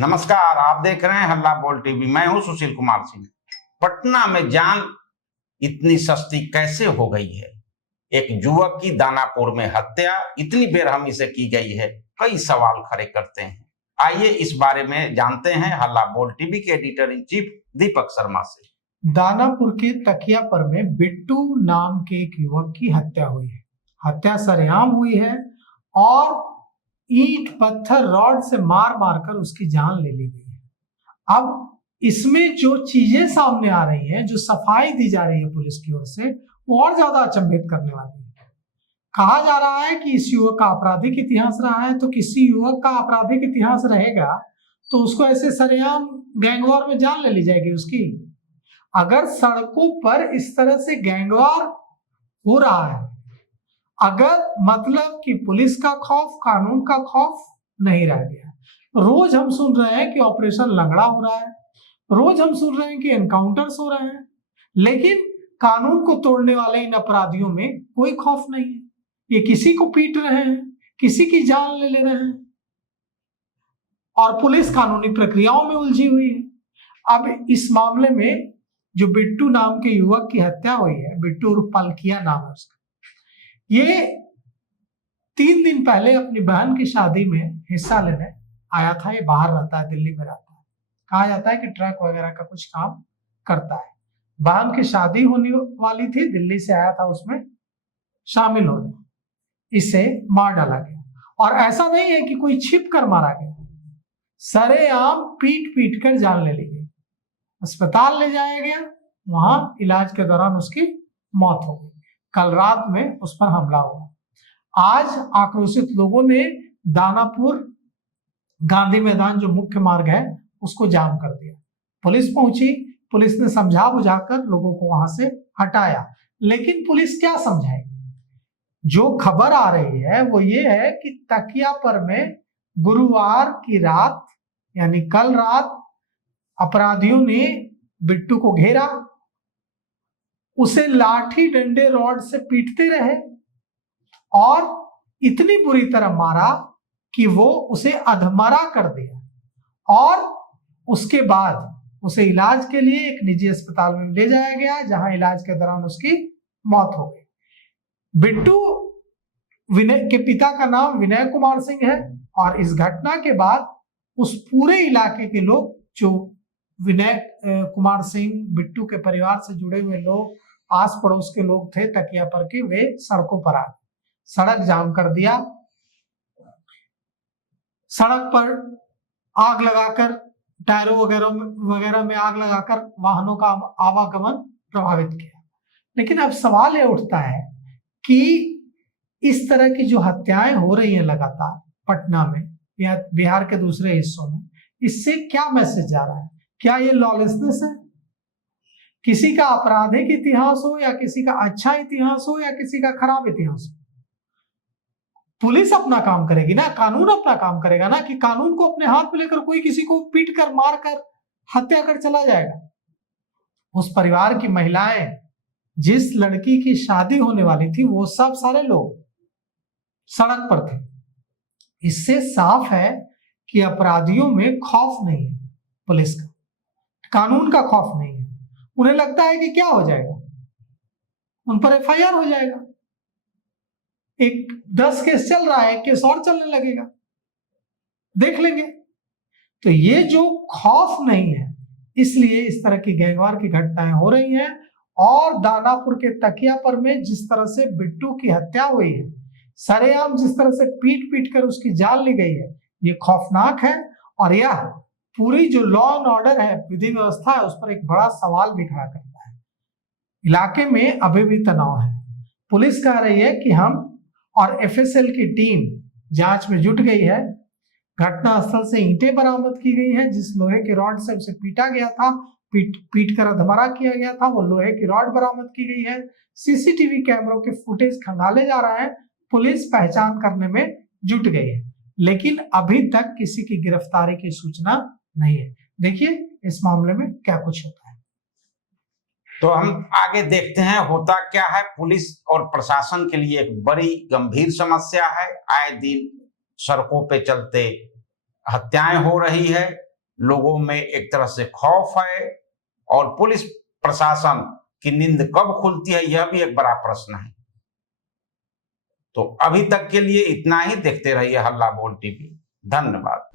नमस्कार, आप देख रहे हैं हल्ला बोल टीवी। मैं हूं सुशील कुमार सिंह। पटना में जान इतनी सस्ती कैसे हो गई है? एक युवक की दानापुर में हत्या इतनी बेरहमी से की गई है, कई सवाल खड़े करते हैं। आइए इस बारे में जानते हैं हल्ला बोल टीवी के editor in chief Deepak Sharma से। दानापुर के तकियापर में बिट्टू नाम के एक युवक की हत्या हुई है। हत्या सरेआम हुई है और ईंट पत्थर रॉड से मार मारकर उसकी जान ले ली गई है। अब इसमें जो चीजें सामने आ रही हैं, जो सफाई दी जा रही है पुलिस की ओर से, वो और ज्यादा अचंभित करने वाली है। कहा जा रहा है कि इस युवक का आपराधिक इतिहास रहा है, तो किसी युवक का आपराधिक इतिहास रहेगा तो उसको ऐसे सरेआम गैंगवॉर में जान ले ली जाएगी उसकी। अगर सड़कों पर इस तरह से गैंगवॉर हो रहा है, अगर मतलब कि पुलिस का खौफ, कानून का खौफ नहीं रह गया। रोज हम सुन रहे हैं कि ऑपरेशन लंगड़ा हो रहा है, रोज हम सुन रहे हैं कि एनकाउंटर्स हो रहे हैं, लेकिन कानून को तोड़ने वाले इन अपराधियों में कोई खौफ नहीं है। ये किसी को पीट रहे हैं, किसी की जान ले रहे हैं और पुलिस कानूनी प्रक्रियाओं में उलझी हुई है। अब इस मामले में जो बिट्टू नाम के युवक की हत्या हुई है, बिट्टू उर्फ पलकिया नाम है उसका, ये 3 दिन पहले अपनी बहन की शादी में हिस्सा लेने आया था। ये बाहर रहता है, दिल्ली में रहता है। कहा जाता है कि ट्रक वगैरह का कुछ काम करता है। बहन की शादी होने वाली थी, दिल्ली से आया था उसमें शामिल होने, इसे मार डाला गया। और ऐसा नहीं है कि कोई छिप कर मारा गया, सरेआम पीट पीट कर जान ले ली गई। अस्पताल ले जाया गया, वहां इलाज के दौरान उसकी मौत हो गई। कल रात में उस पर हमला हुआ। आज आक्रोशित लोगों ने दानापुर गांधी मैदान जो मुख्य मार्ग है उसको जाम कर दिया। पुलिस पहुंची, पुलिस ने समझा बुझाकर लोगों को वहां से हटाया, लेकिन पुलिस क्या समझाएगी? जो खबर आ रही है वो ये है कि तकियापर में गुरुवार की रात यानी कल रात अपराधियों ने बिट्टू को घेरा, उसे लाठी डंडे रॉड से पीटते रहे और इतनी बुरी तरह मारा कि वो उसे अधमरा कर दिया। और उसके बाद उसे इलाज के लिए एक निजी अस्पताल में ले जाया गया, जहां इलाज के दौरान उसकी मौत हो गई। बिट्टू विनय के पिता का नाम विनय कुमार सिंह है और इस घटना के बाद उस पूरे इलाके के लोग, जो विनय कुमार सिंह बिट्टू के परिवार से जुड़े हुए लोग, आस पड़ोस के लोग थे तकियापर के, वे सड़कों पर आ गए, सड़क जाम कर दिया। सड़क पर आग लगाकर, टायरों वगैरह में आग लगाकर वाहनों का आवागमन प्रभावित किया। लेकिन अब सवाल ये उठता है कि इस तरह की जो हत्याएं हो रही हैं लगातार पटना में या बिहार के दूसरे हिस्सों में, इससे क्या मैसेज जा रहा है? क्या ये लॉलेसनेस है? किसी का आपराधिक इतिहास हो या किसी का अच्छा इतिहास हो या किसी का खराब इतिहास हो, पुलिस अपना काम करेगी ना, कानून अपना काम करेगा ना। कि कानून को अपने हाथ में लेकर कोई किसी को पीट कर, मार कर, हत्या कर चला जाएगा? उस परिवार की महिलाएं, जिस लड़की की शादी होने वाली थी, वो सब सारे लोग सड़क पर थे। इससे साफ है कि अपराधियों में खौफ नहीं है, पुलिस का, कानून का खौफ नहीं है। उन्हें लगता है कि क्या हो जाएगा, उन पर एफआईआर हो जाएगा, एक 10 केस चल रहा है, केस और चलने लगेगा, देख लेंगे। तो ये जो खौफ नहीं है, इसलिए इस तरह की गैंगवार की घटनाएं हो रही हैं। और दानापुर के तकियापर में जिस तरह से बिट्टू की हत्या हुई है, सरेआम जिस तरह से पीट पीट कर उसकी जान ली गई है, ये खौफनाक है। और यह पूरी जो लॉ एंड ऑर्डर है, विधि व्यवस्था है, उस पर एक बड़ा सवाल भी खड़ा करता है। इलाके में अभी भी तनाव है। पुलिस कह रही है कि हम और एफएसएल की टीम जांच में जुट गई है। घटनास्थल से ईंटें बरामद की गई हैं, जिस लोहे के रॉड से उसे पीटा गया था, पीट कर अधमरा किया गया था, वो लोहे की रॉड बरामद की गई है। सीसीटीवी कैमरों के फुटेज खंगाले जा रहा है, पुलिस पहचान करने में जुट गई है, लेकिन अभी तक किसी की गिरफ्तारी की सूचना नहीं है। देखिए इस मामले में क्या कुछ होता है। तो हम आगे देखते हैं होता क्या है। पुलिस और प्रशासन के लिए एक बड़ी गंभीर समस्या है। आए दिन सड़कों पे चलते हत्याएं हो रही है, लोगों में एक तरह से खौफ है, और पुलिस प्रशासन की नींद कब खुलती है यह भी एक बड़ा प्रश्न है। तो अभी तक के लिए इतना ही। देखते रहिए हल्ला बोल टीवी। धन्यवाद।